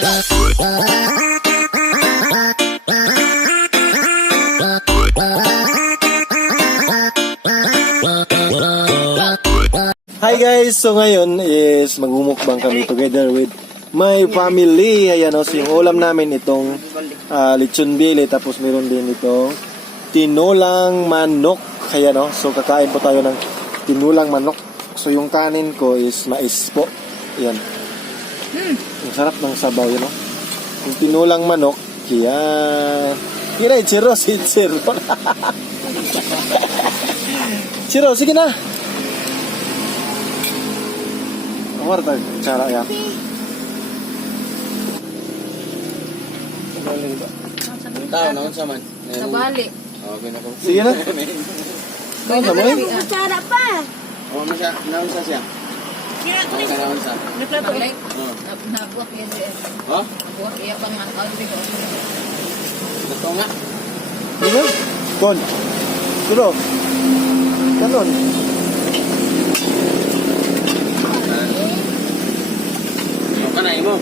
Hi guys! So ngayon is magmumukbang kami together with my family. Ayan o, so yung ulam namin itong lechon bili, tapos meron din itong tinulang manok. Ayan o, so kakain po tayo ng tinulang manok. So yung kanin ko is mais po. Ayan. Ang sarap ng sabaw yun o. Yung tinulang manok, yan. Kira, Chiro, si Chiro. Chiro, sige na. Amar tayo, cara yan. Tao naman sa man. Nabali. Sige na. Naon sa mo eh? Cara pa. Oh, masa naon sa siya. Kira ko Ano ka naon sa? Naglato eh. Nabuwak yan eh. Oh? Nabuwak iya pang account ko. Ito nga. Di ba? Kon. Chiro. Kanon. Ano ka na imo?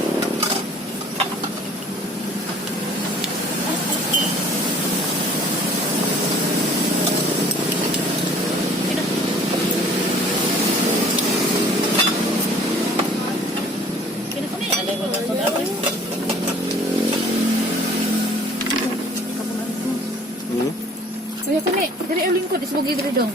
Kuya ko ni, diri uling ko disbugi diri dong.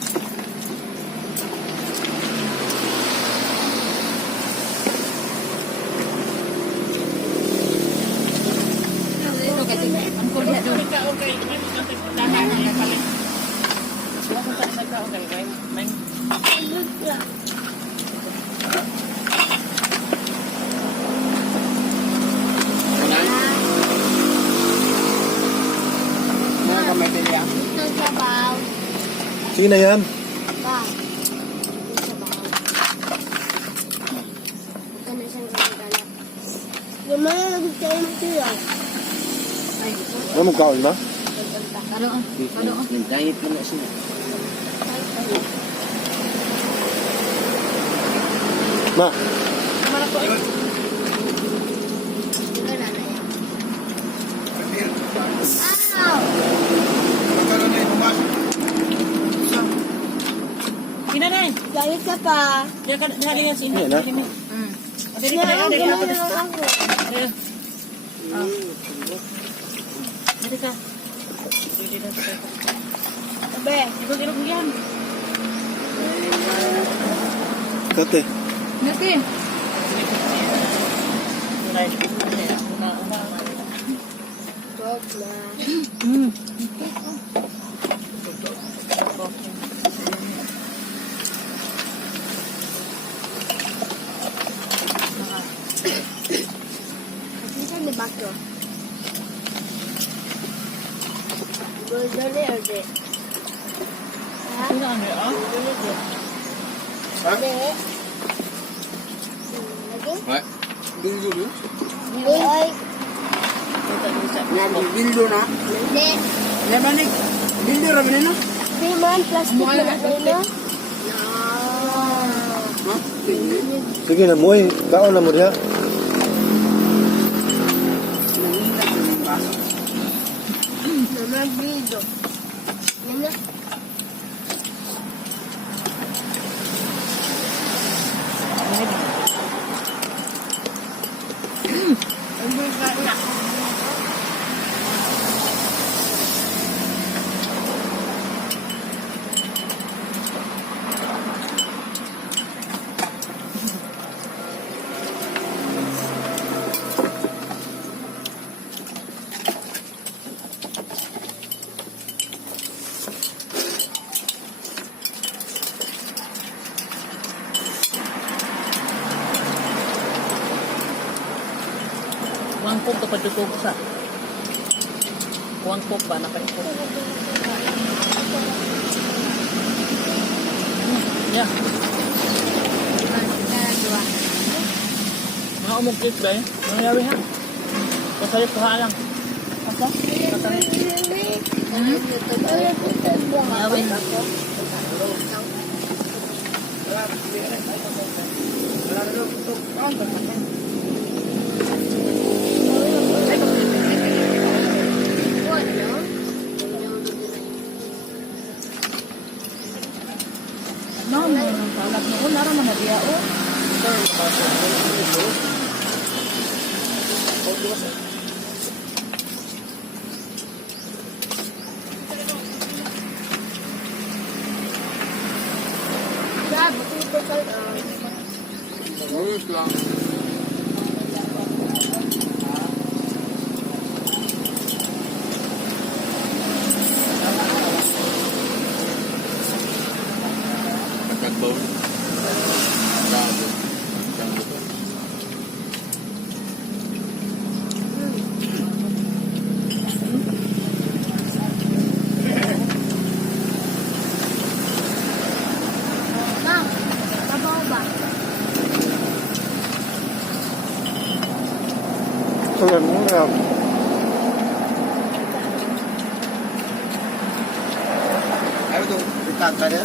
Sige na yan. Ano mo kaon na? Nag-diet mo na siya. Ma. Kinanay. Galit ka pa. Diyan ka nalingan sini. Yan na. Diri ka na diri ako. Diri ka. Abe. Ibog-ibog yan. Kate. Nati. Saan ba ko? Dali or di? Ha? Ano ano ah? Di. Lagi? What? Bildo mo? Di. Ay. Bildo na? Di. Leman ni. Bildo ra man na. Di man, plastic na na no? Ha? Sige na mo eh. Kaon na mo diha. Naman bildo. Nina. Wangkok kapag tutup sa. Wangkok ba nakaipon? Ya. Mga umugkit ba eh? Nangyari ha? Pasalit ko ha lang. Asa? Pasalit. Nangyari ha? No, no, no. Kalat mo. Naroon na nadiya. Dad, buti ka Ayos lang. Nagkatbaw. Gago. Gago. Ma'am, tabaw ba? Alam mo na. Ano to? Pitata na?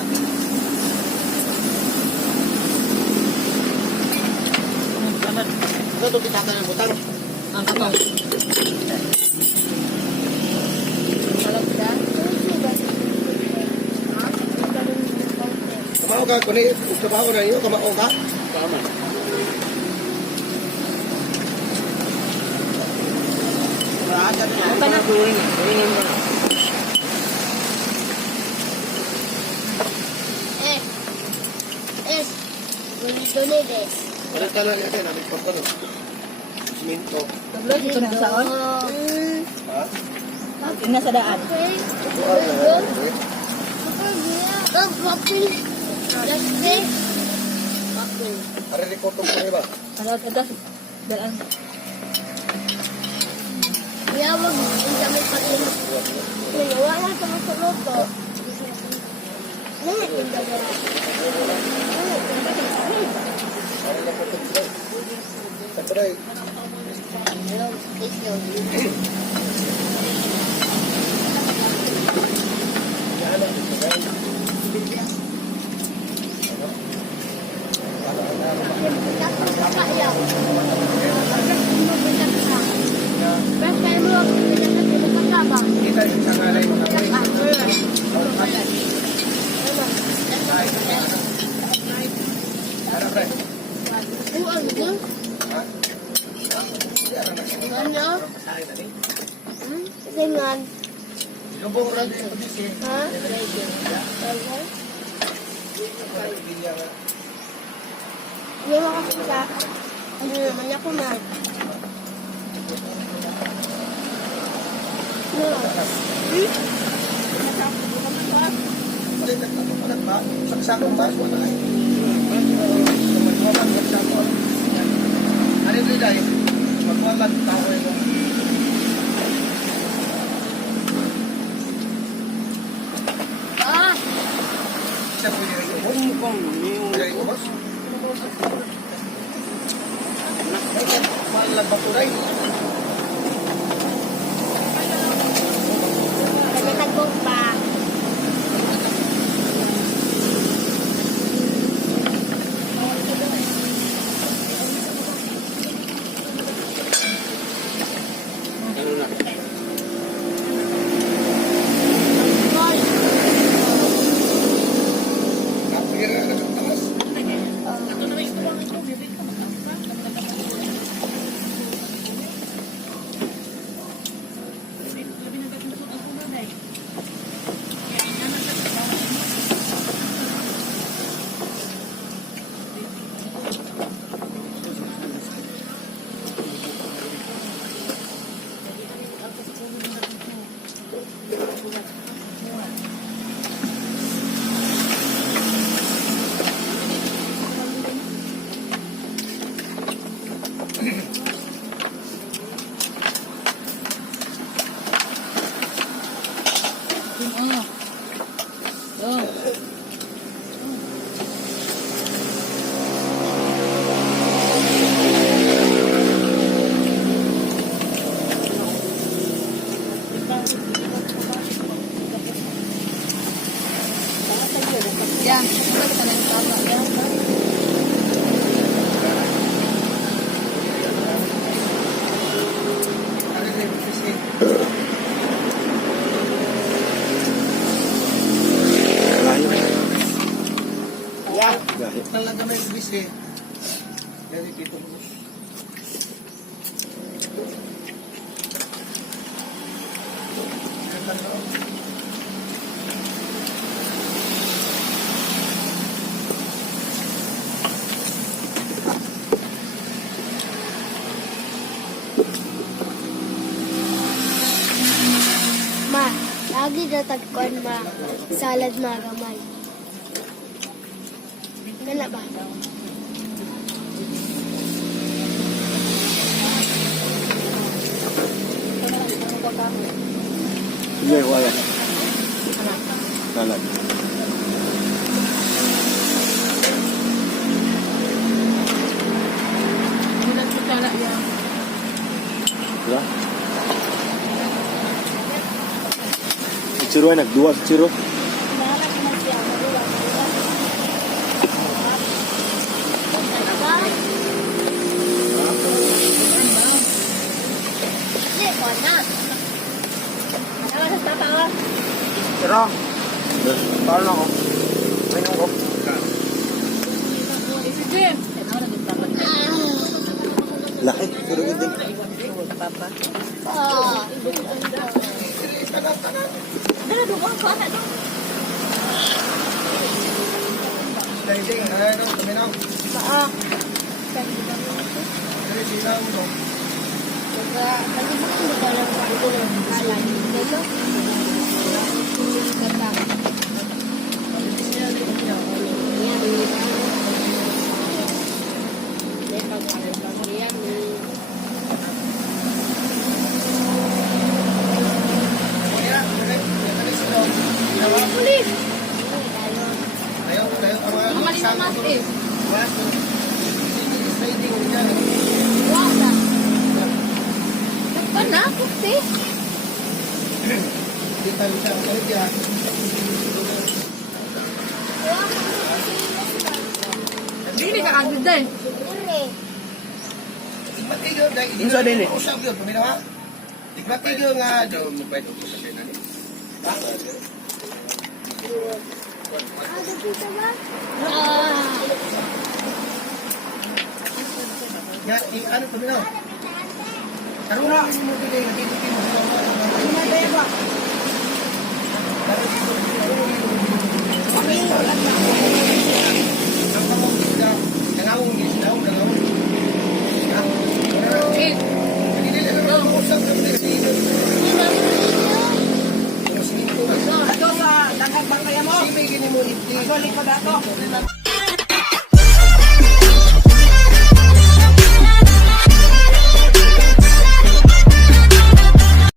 Ano to pitata ng butang? Ang kapal. Kamao ka, kung trabaho na niyo, kamao ka? Tama. Marada na yan. Baka na. Eh. Es. Donides. Palit ka lang natin, namin pa pa no. Siminto. Tabloid ito na sa on. Ha? Tingnan sa daan. Okay. Papel. Plastic. Papel. Pare-rekoto ko rin ba? Ano ito? Daan. Kaya wag ang dami pa rin. Kaya wala sa masulog ko. Ano yung dalawa? Pare-rekoto ko rin. Tapos kita yung sangalay mo na ano pre? Ano? Dengan Lubong rin ito disi. ha? Hindi mo kasi sa ano naman ako na. No. Balitak na ito palat ba? Saksakong ba? Wala ay. Magwaman, saksakong. Ano ito dahil? Magwaman, tao ito. Ah! Isa po yung ito. Yung ubos. Mahal lang ba ito rin? Nagkatagpog pa. Ano na? Boy. Kapag na sa taas. Ano? Yung. Yan. Balik ka na yung tama. Yan. Ano na yung sisi? Layo. talaga may bis eh. Dari dito. Ma, lagi datagkuan ma. Salad magamay. Kala ba? Iya, wala. Salad. Ilan kutsara yan? Diba? Si Chiro ay nagduwa si Chiro. Naharap na siya. Maluwa. Hindi, kuha na. Ano na sa tao? Pero, paano ako? Mainom ko. Si Jim. Ano na din papa? Laki. Pero hindi. Papa. Ah. Dala, duwa ko na doon. Sliding, ano, tuminaw. Maa. Dari silang mo. Kalimutan mo ba lang kung ano lang kalan? Dito? Ganda. Yan. Lepag yan. Kaya, dari sila. Pulis. Tayo, Ang malinaw mas eh. Sliding, yan. Wala. Nagpan na, kasi. Di tayo siya, kalit yan. Hindi ka agad dahil. Igmatigil, dahil Yung sa dili. usap yun, puminaw ha? Igmatigil nga, di. Yan, ano, puminaw? Karuna, mo tigay, natitikin mo. Eh, Ito sa dagat bangkaya mo. Sige, gini mo. Ito, likod ako.